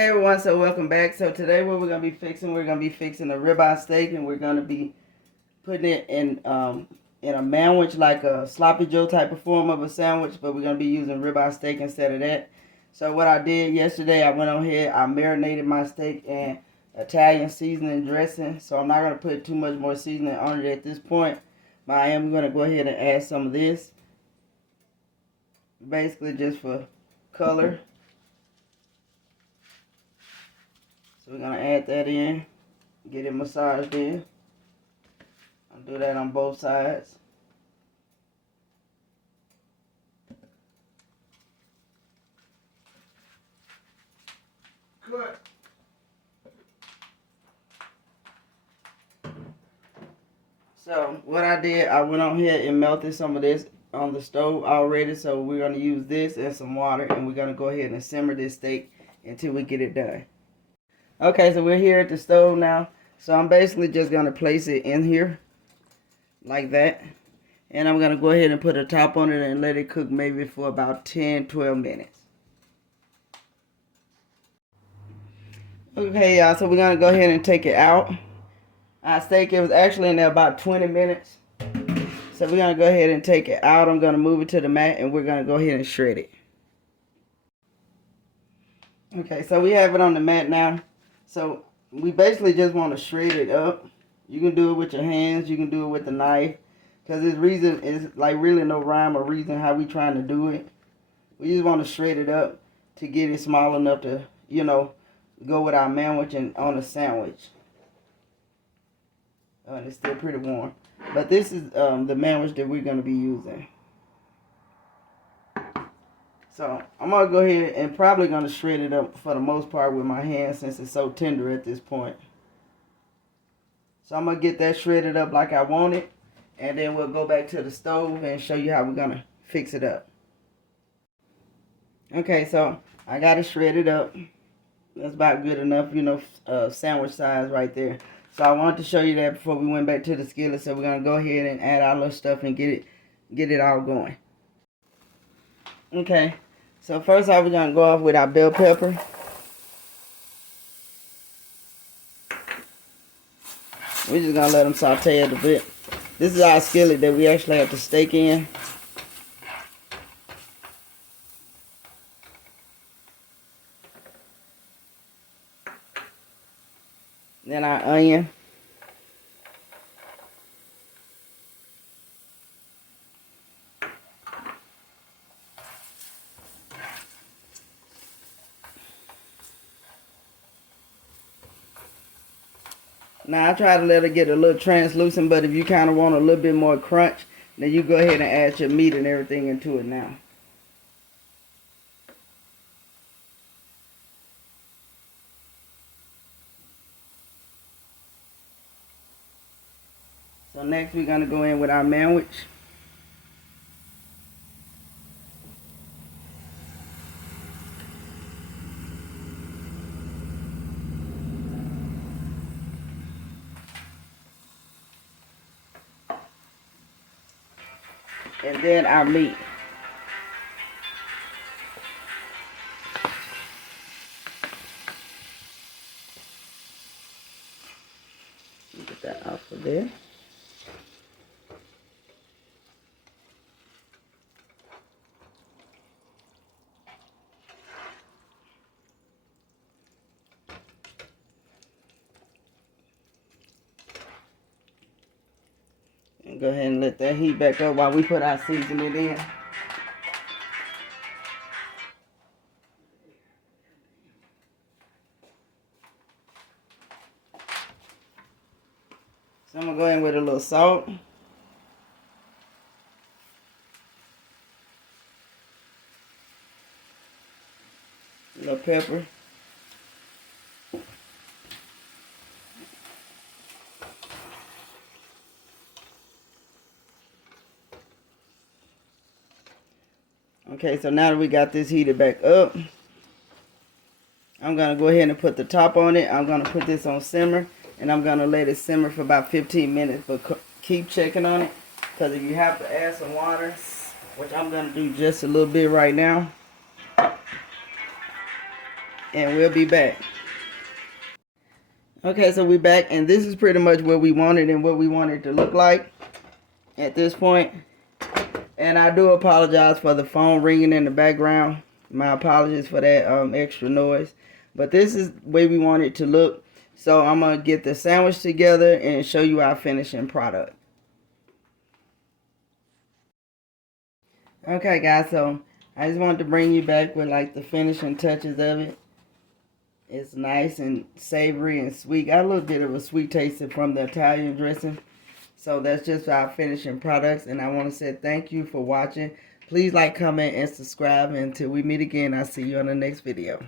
Hey everyone, so welcome back. So today what we're going to be fixing, we're going to be fixing a ribeye steak, and we're going to be putting it in a manwich, like a sloppy joe type of form of a sandwich, but we're going to be using ribeye steak instead of that. So what I did yesterday, I went on here, I marinated my steak in Italian seasoning dressing, so I'm not going to put too much more seasoning on it at this point, but I am going to go ahead and add some of this, basically just for color. So we're going to add that in, get it massaged in. I'll do that on both sides. Good. So what I did, I went on here and melted some of this on the stove already. So we're going to use this and some water, and we're going to go ahead and simmer this steak until we get it done. Okay, so we're here at the stove now. So I'm basically just going to place it in here like that. And I'm going to go ahead and put a top on it and let it cook maybe for about 10-12 minutes. Okay, y'all, so we're going to go ahead and take it out. Our steak, it was actually in there about 20 minutes. So we're going to go ahead and take it out. I'm going to move it to the mat, and we're going to go ahead and shred it. Okay, so we have it on the mat now. So we basically just want to shred it up. You can do it with your hands. You can do it with the knife. Because this reason is like really no rhyme or reason how we trying to do it. We just want to shred it up to get it small enough to, you know, go with our manwich and on a sandwich. And it's still pretty warm. But this is the manwich that we're going to be using. So I'm going to go ahead and probably going to shred it up for the most part with my hands since it's so tender at this point. So I'm going to get that shredded up like I want it. And then we'll go back to the stove and show you how we're going to fix it up. Okay, so I got it shredded up. That's about good enough, you know, sandwich size right there. So I wanted to show you that before we went back to the skillet. So we're going to go ahead and add our little stuff and get it all going. Okay, so first off, we're going to go off with our bell pepper. We're just going to let them saute a bit. This is our skillet that we actually have the steak in. Then our onion. Now I try to let it get a little translucent, but if you kind of want a little bit more crunch, then you go ahead and add your meat and everything into it now. So next we're going to go in with our manwich. And then our meat. Get that off of there. And go ahead and let that heat back up while we put our seasoning in. So I'm going to go in with a little salt. A little pepper. Okay, so now that we got this heated back up, I'm going to go ahead and put the top on it. I'm going to put this on simmer, and I'm going to let it simmer for about 15 minutes. But keep checking on it, because if you have to add some water, which I'm going to do just a little bit right now. and we'll be back. Okay, so we're back, and this is pretty much what we wanted and what we wanted to look like at this point. And I do apologize for the phone ringing in the background. My apologies for that extra noise. But this is the way we want it to look. So I'm going to get the sandwich together and show you our finishing product. Okay, guys, so I just wanted to bring you back with like the finishing touches of it. It's nice and savory and sweet. Got a little bit of a sweet taste from the Italian dressing. So that's just our finishing products. And I want to say thank you for watching. Please like, comment, and subscribe. Until we meet again, I'll see you on the next video.